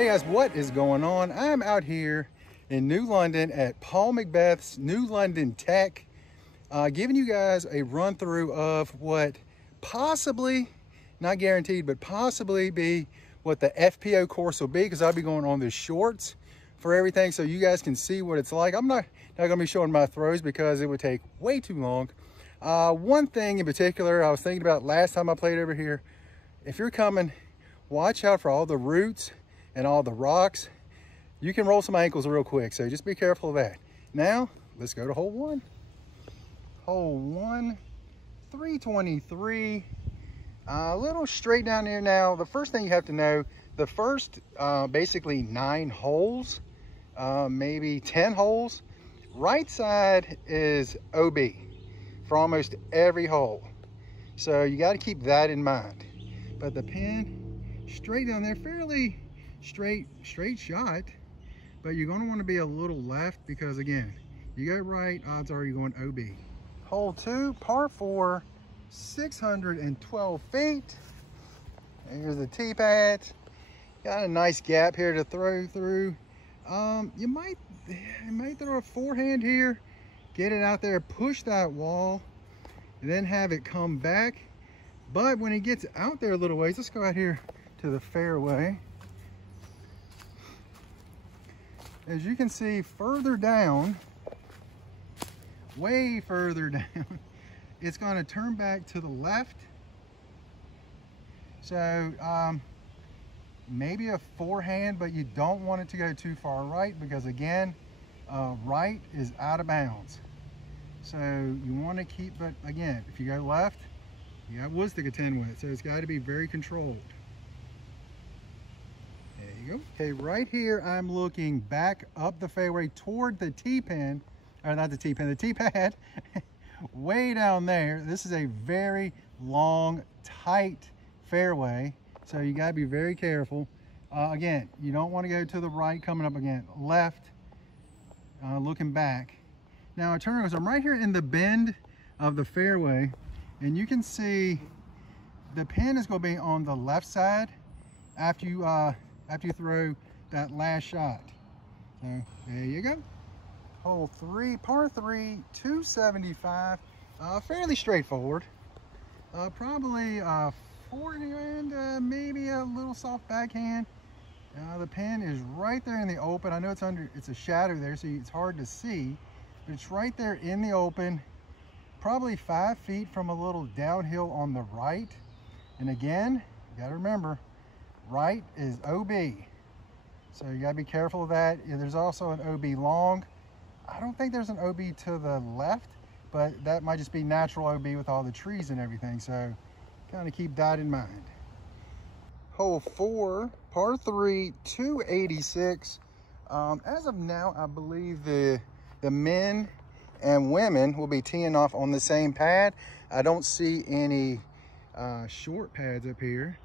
Hey guys, what is going on? I'm out here in New London at Paul Macbeth's New London Tech, giving you guys a run through of what possibly, not guaranteed, but possibly be what the FPO course will be, because I'll be going on the shorts for everything so you guys can see what it's like. I'm not gonna be showing my throws because it would take way too long. One thing in particular I was thinking about last time I played over here, if you're coming, watch out for all the roots and all the rocks. You can roll some ankles real quick, so just be careful of that. Now, let's go to hole one. Hole one, 323. A little straight down here. Now, the first thing you have to know, the first basically 9 holes, maybe 10 holes, right side is OB for almost every hole. So you got to keep that in mind. But the pin straight down there, fairly straight shot, but you're going to want to be a little left because, again, you go right, odds are you're going OB. Hole 2, par 4, 612 feet. Here's the tee pads. Got a nice gap here to throw through. You might throw a forehand here, get it out there, push that wall, and then have it come back. But when it gets out there a little ways, let's go out here to the fairway. As you can see, further down, way further down, it's going to turn back to the left. So maybe a forehand, but you don't want it to go too far right because, again, right is out of bounds. So you want to keep, but again, if you go left, you got wood to contend with, so it's got to be very controlled. There you go. Okay, right here I'm looking back up the fairway toward the tee pin, or not the tee pin, the tee pad. Way down there. This is a very long, tight fairway, so you got to be very careful. Again, you don't want to go to the right coming up, again, left, looking back. Now, I'm right here in the bend of the fairway, and you can see the pin is going to be on the left side after you throw that last shot. So there you go. Hole 3, par 3, 275. Fairly straightforward. Probably 40 and maybe a little soft backhand. The pin is right there in the open. I know it's a shadow there, so it's hard to see, but it's right there in the open. Probably 5 feet from a little downhill on the right. And again, you gotta remember, right is OB. So you gotta be careful of that. There's also an OB long. I don't think there's an OB to the left, but that might just be natural OB with all the trees and everything. So kind of keep that in mind. Hole 4, par 3, 286. As of now, I believe the men and women will be teeing off on the same pad. I don't see any short pads up here.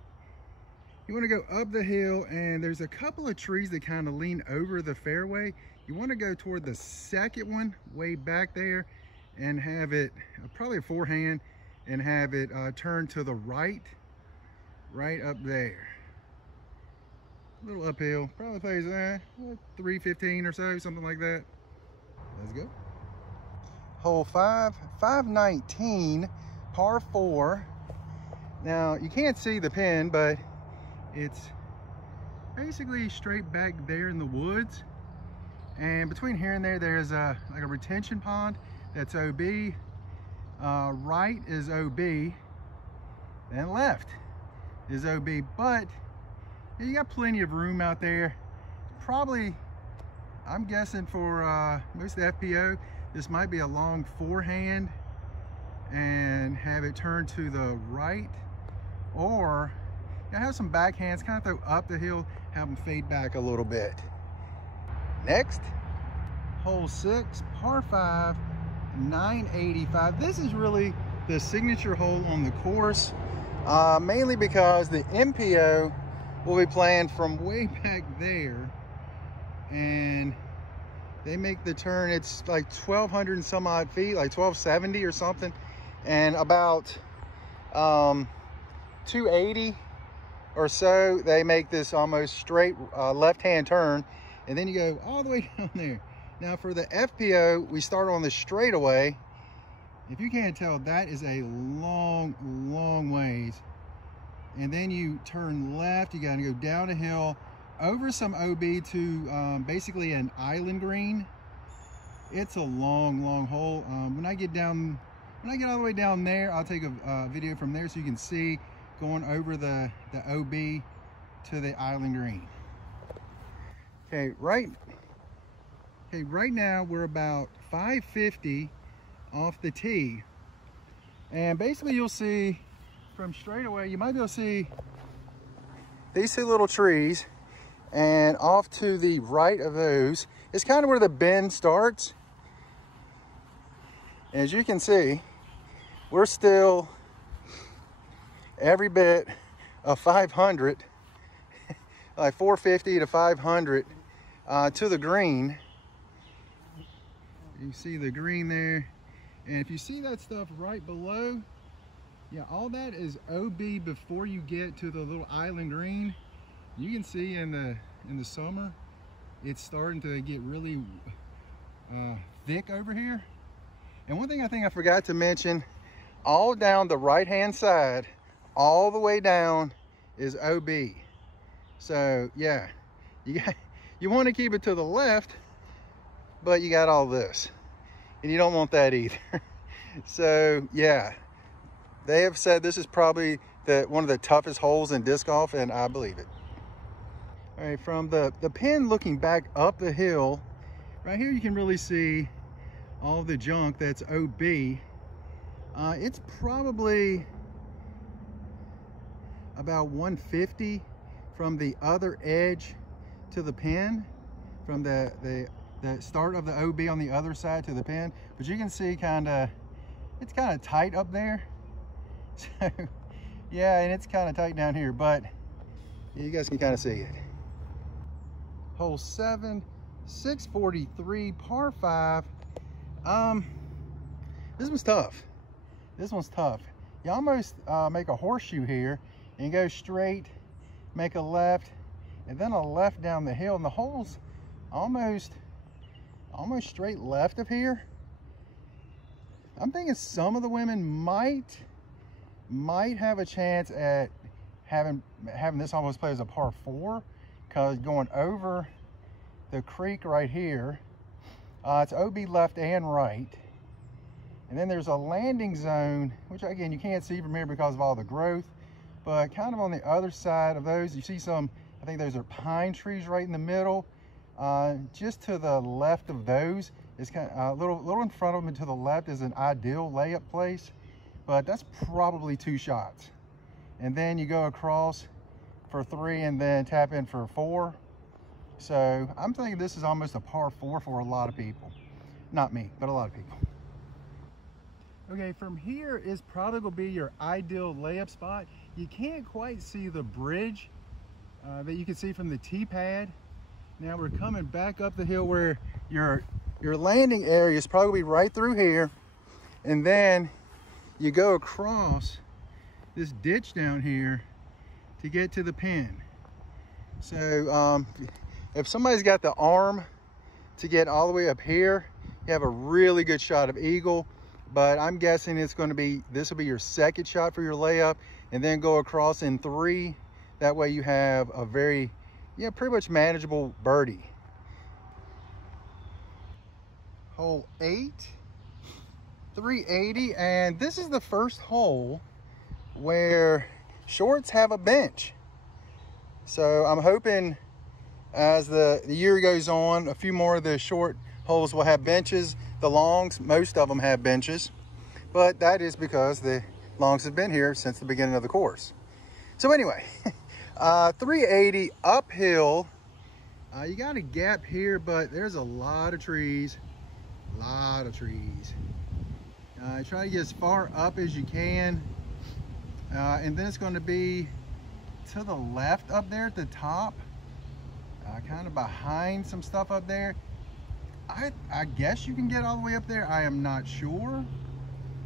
You want to go up the hill, and there's a couple of trees that kind of lean over the fairway. You want to go toward the second one way back there and have it, probably a forehand, and have it turn to the right up there. A little uphill, probably plays 315 or so, something like that. Let's go. Hole 5, 519, par 4. Now, you can't see the pin, but it's basically straight back there in the woods. And between here and there, there's like a retention pond that's OB. Right is OB, and left is OB. But you got plenty of room out there. Probably, I'm guessing for most of the FPO, this might be a long forehand and have it turn to the right, or you have some backhands, kind of throw up the hill, have them fade back a little bit. Next, hole 6, par 5, 985. This is really the signature hole on the course, mainly because the MPO will be playing from way back there, and they make the turn. It's like 1,200 and some odd feet, like 1,270 or something, and about 280 or so, they make this almost straight left-hand turn, and then you go all the way down there. Now for the FPO, we start on the straightaway. If you can't tell, that is a long, long ways. And then you turn left, you gotta go down a hill, over some OB to basically an island green. It's a long, long hole. When I get all the way down there, I'll take a video from there so you can see going over the OB to the island green. Okay, right now we're about 550 off the tee. And basically you'll see from straight away, you might be able to see these two little trees, and off to the right of those is kind of where the bend starts. As you can see, we're still every bit of 500, like 450 to 500 to the green. You see the green there, and if you see that stuff right below, yeah, all that is OB before you get to the little island green. You can see in the summer, it's starting to get really thick over here. And one thing I think I forgot to mention, all down the right-hand side, all the way down is OB. So yeah, you want to keep it to the left, but you got all this, and you don't want that either. So yeah, they have said this is probably one of the toughest holes in disc golf, and I believe it. All right, from the pin looking back up the hill, right here you can really see all the junk that's OB. It's probably about 150 from the other edge to the pin, from the start of the OB on the other side to the pin. But you can see it's kind of tight up there. So yeah, and it's kind of tight down here, but you guys can kind of see it. Hole 7, 643, par 5. This one's tough. This one's tough. You almost make a horseshoe here and go straight, make a left, and then a left down the hill, and the hole's almost straight left of here. I'm thinking some of the women might have a chance at having this almost play as a par 4, because going over the creek right here, it's OB left and right, and then there's a landing zone, which again you can't see from here because of all the growth, but kind of on the other side of those you see some, I think those are pine trees right in the middle. Just to the left of those is kind of a little in front of them, and to the left is an ideal layup place, but that's probably 2 shots. And then you go across for 3 and then tap in for 4. So I'm thinking this is almost a par 4 for a lot of people. Not me, but a lot of people. Okay, from here is probably going to be your ideal layup spot. You can't quite see the bridge that you can see from the tee pad. Now we're coming back up the hill where your landing area is probably right through here, and then you go across this ditch down here to get to the pin. So if somebody's got the arm to get all the way up here, you have a really good shot of eagle, but I'm guessing this will be your second shot for your layup, and then go across in 3. That way you have a very, pretty much manageable birdie. Hole 8, 380, and this is the first hole where shorts have a bench. So I'm hoping as the year goes on, a few more of the short holes will have benches. The longs, most of them have benches, but that is because the longs have been here since the beginning of the course. So anyway, 380 uphill. You got a gap here, but there's a lot of trees. Try to get as far up as you can, and then it's going to be to the left up there at the top, kind of behind some stuff up there. I guess you can get all the way up there. I am not sure.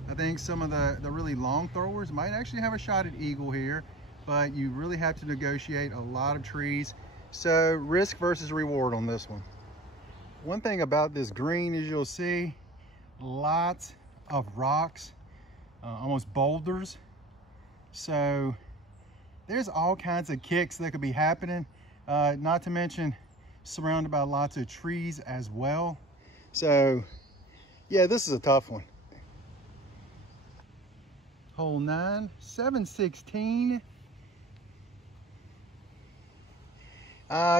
I think some of the really long throwers might actually have a shot at eagle here. but you really have to negotiate a lot of trees. So risk versus reward on this one. One thing about this green is you'll see lots of rocks, almost boulders. So there's all kinds of kicks that could be happening, not to mention surrounded by lots of trees as well. So yeah, this is a tough one. Hole 9, 716.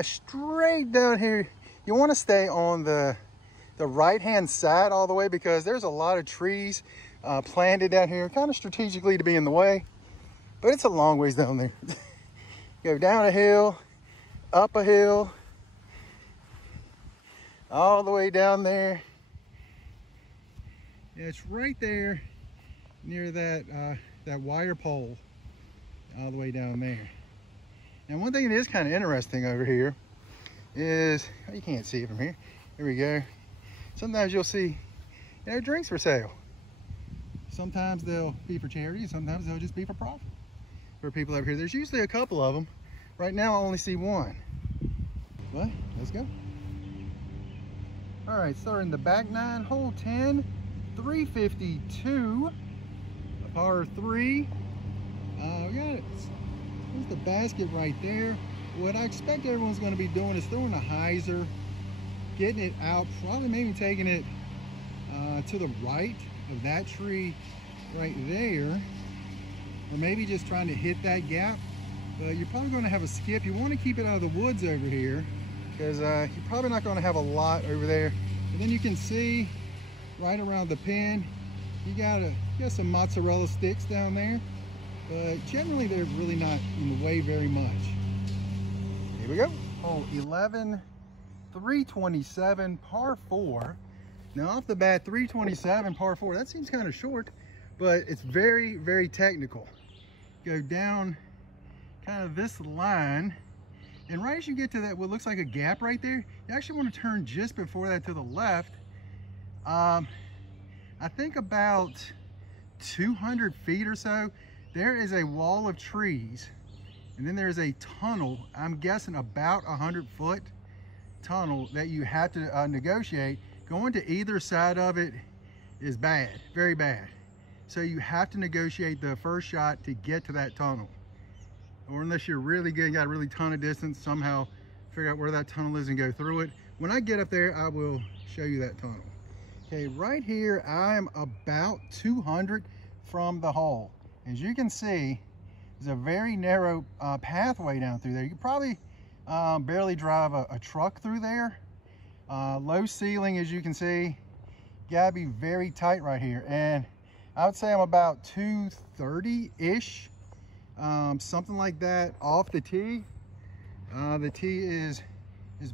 Straight down here, you want to stay on the right hand side all the way, because there's a lot of trees planted down here kind of strategically to be in the way, but it's a long ways down there. Go down a hill, up a hill, all the way down there. Yeah, it's right there near that wire pole, all the way down there. Now, one thing that is kind of interesting over here is, oh, you can't see it from here. Here we go. Sometimes you'll see, drinks for sale. Sometimes they'll be for charity, sometimes they'll just be for profit for people over here. There's usually a couple of them. Right now, I only see one. But let's go. All right, starting the back 9, hole 10, 352, par 3. We got it. There's the basket right there. What I expect everyone's going to be doing is throwing a hyzer, getting it out, probably maybe taking it to the right of that tree right there, or maybe just trying to hit that gap. But you're probably going to have a skip. You want to keep it out of the woods over here, because you're probably not going to have a lot over there. And then you can see right around the pin, you got some mozzarella sticks down there, but generally they're really not in the way very much. Here we go. Hole 11, 327, par 4. Now off the bat, 327, par 4, that seems kind of short, but it's very, very technical. Go down kind of this line, and right as you get to that, what looks like a gap right there, you actually want to turn just before that to the left. I think about 200 feet or so, there is a wall of trees, and then there's a tunnel, I'm guessing about 100-foot tunnel that you have to negotiate. Going to either side of it is bad, very bad. So you have to negotiate the first shot to get to that tunnel. Or unless you're really good, got a really ton of distance, somehow figure out where that tunnel is and go through it. When I get up there, I will show you that tunnel. Okay, right here, I'm about 200 from the hole. As you can see, there's a very narrow pathway down through there. You could probably barely drive a truck through there. Low ceiling, as you can see. You gotta be very tight right here. And I would say I'm about 230-ish, something like that off the tee. The tee is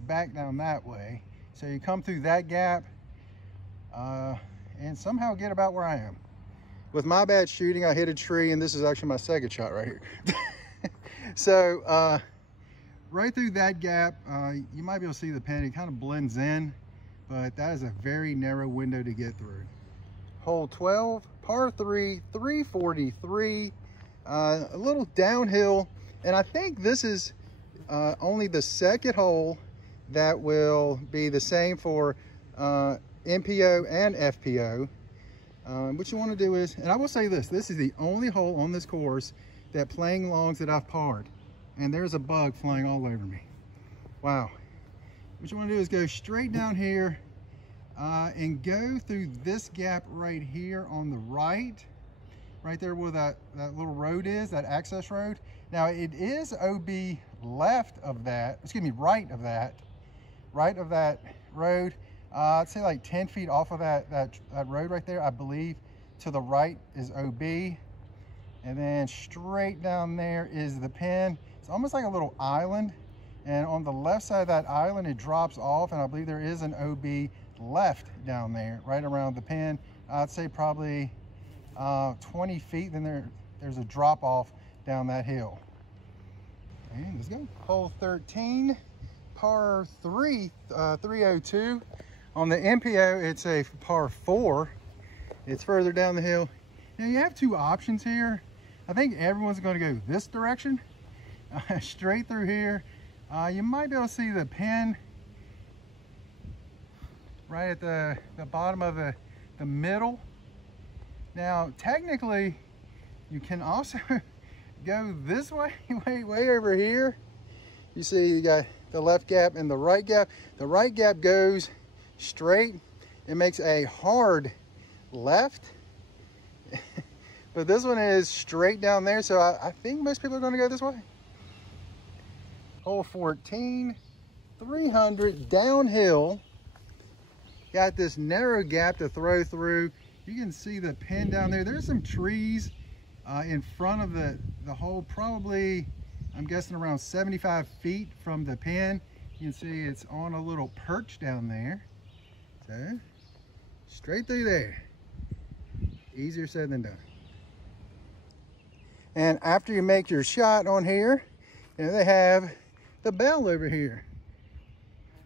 back down that way. So you come through that gap and somehow get about where I am. With my bad shooting, I hit a tree, and this is actually my second shot right here. So right through that gap, you might be able to see the pin. It kind of blends in, but that is a very narrow window to get through. Hole 12, par 3, 343, a little downhill, and I think this is only the second hole that will be the same for MPO and FPO. What you want to do is, and I will say this is the only hole on this course that playing longs that I've parred, and there's a bug flying all over me. Wow. What you want to do is go straight down here and go through this gap right here on the right there where that little road is, that access road. Now it is OB left of that, excuse me, right of that road. I'd say like 10 feet off of that road right there, I believe. To the right is OB. And then straight down there is the pin. It's almost like a little island. And on the left side of that island, it drops off. And I believe there is an OB left down there, right around the pin. I'd say probably 20 feet. Then there's a drop off down that hill. And let's go. Hole 13, par 3, 302. On the MPO, it's a par 4. It's further down the hill. Now you have two options here. I think everyone's going to go this direction, straight through here. You might be able to see the pin right at the bottom of the middle. Now, technically, you can also go this way, way over here. You see you got the left gap and the right gap. The right gap goes straight. It makes a hard left. But this one is straight down there, so I think most people are going to go this way. Hole 14, 300 downhill. Got this narrow gap to throw through. You can see the pin down there. There's some trees in front of the hole, probably, I'm guessing around 75 feet from the pin. You can see it's on a little perch down there. So, straight through there. Easier said than done. And after you make your shot on here, you know, they have the bell over here,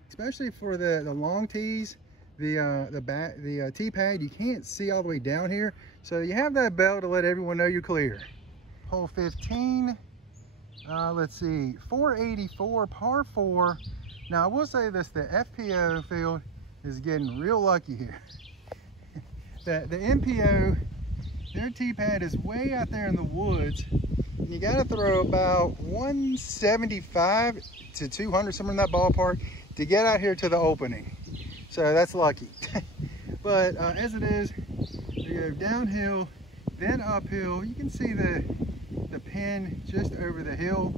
especially for the long tees, the tee pad. You can't see all the way down here, so you have that bell to let everyone know you're clear. Hole 15, let's see, 484 par 4. Now I will say this, the FPO field is getting real lucky here. The MPO, their tee pad is way out there in the woods, and you got to throw about 175 to 200, somewhere in that ballpark, to get out here to the opening. So that's lucky. But as it is, you go downhill, then uphill. You can see the pin just over the hill.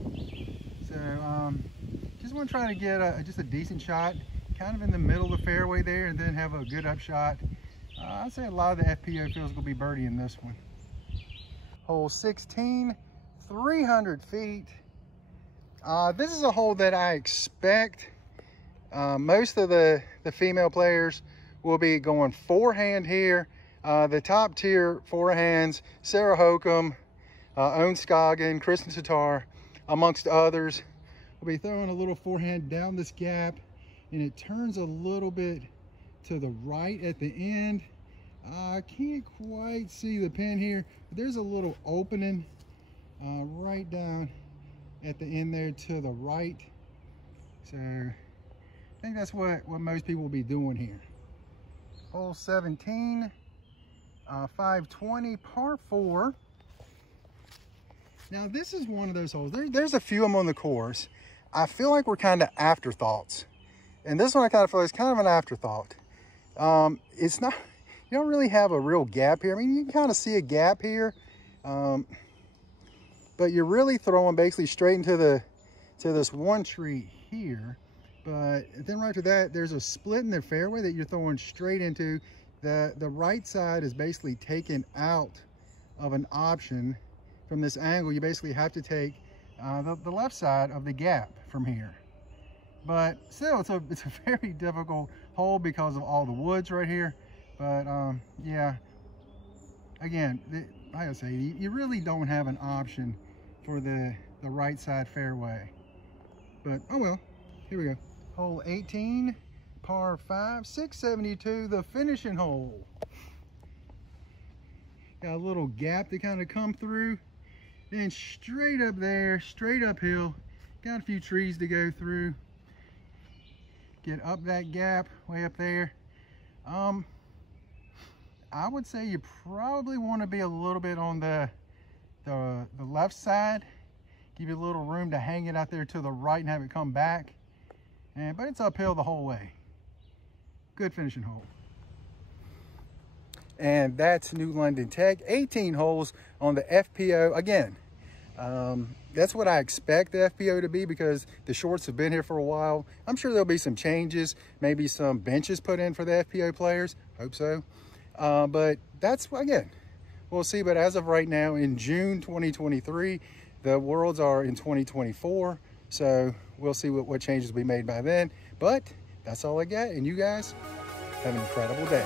So just want to try to get just a decent shot, kind of in the middle of the fairway there, and then have a good upshot. I'd say a lot of the FPO fields will be birdieing this one. Hole 16, 300 feet. This is a hole that I expect most of the female players will be going forehand here. The top tier forehands, Sarah Hokum, Owen Scoggin, Kristen Tatar, amongst others, will be throwing a little forehand down this gap, and it turns a little bit to the right at the end. I can't quite see the pin here, but there's a little opening right down at the end there to the right. So I think that's what most people will be doing here. Hole 17, 520 par 4. Now this is one of those holes. There's a few of them on the course. I feel like we're kind of afterthoughts. And this one I kind of feel like it's kind of an afterthought. It's not, you don't really have a real gap here. I mean, you can kind of see a gap here. But you're really throwing basically straight into this one tree here. But then right after that, there's a split in the fairway that you're throwing straight into. The right side is basically taken out of an option from this angle. You basically have to take the left side of the gap from here. But still, it's a very difficult hole because of all the woods right here. But yeah, again, like I say, you really don't have an option for the right side fairway. But oh well, here we go. Hole 18, par 5, 672, the finishing hole. Got a little gap to kind of come through. Then straight up there, straight uphill. Got a few trees to go through. Get up that gap, way up there. I would say you probably want to be a little bit on the left side. Give you a little room to hang it out there to the right and have it come back. But it's uphill the whole way. Good finishing hole. And that's New London Tech, 18 holes on the FPO. Again, that's what I expect the FPO to be because the shorts have been here for a while. I'm sure there'll be some changes, maybe some benches put in for the FPO players. Hope so. But that's, again, we'll see. But as of right now, in June 2023, the Worlds are in 2024. So we'll see what changes will be made by then. But that's all I got. And you guys have an incredible day.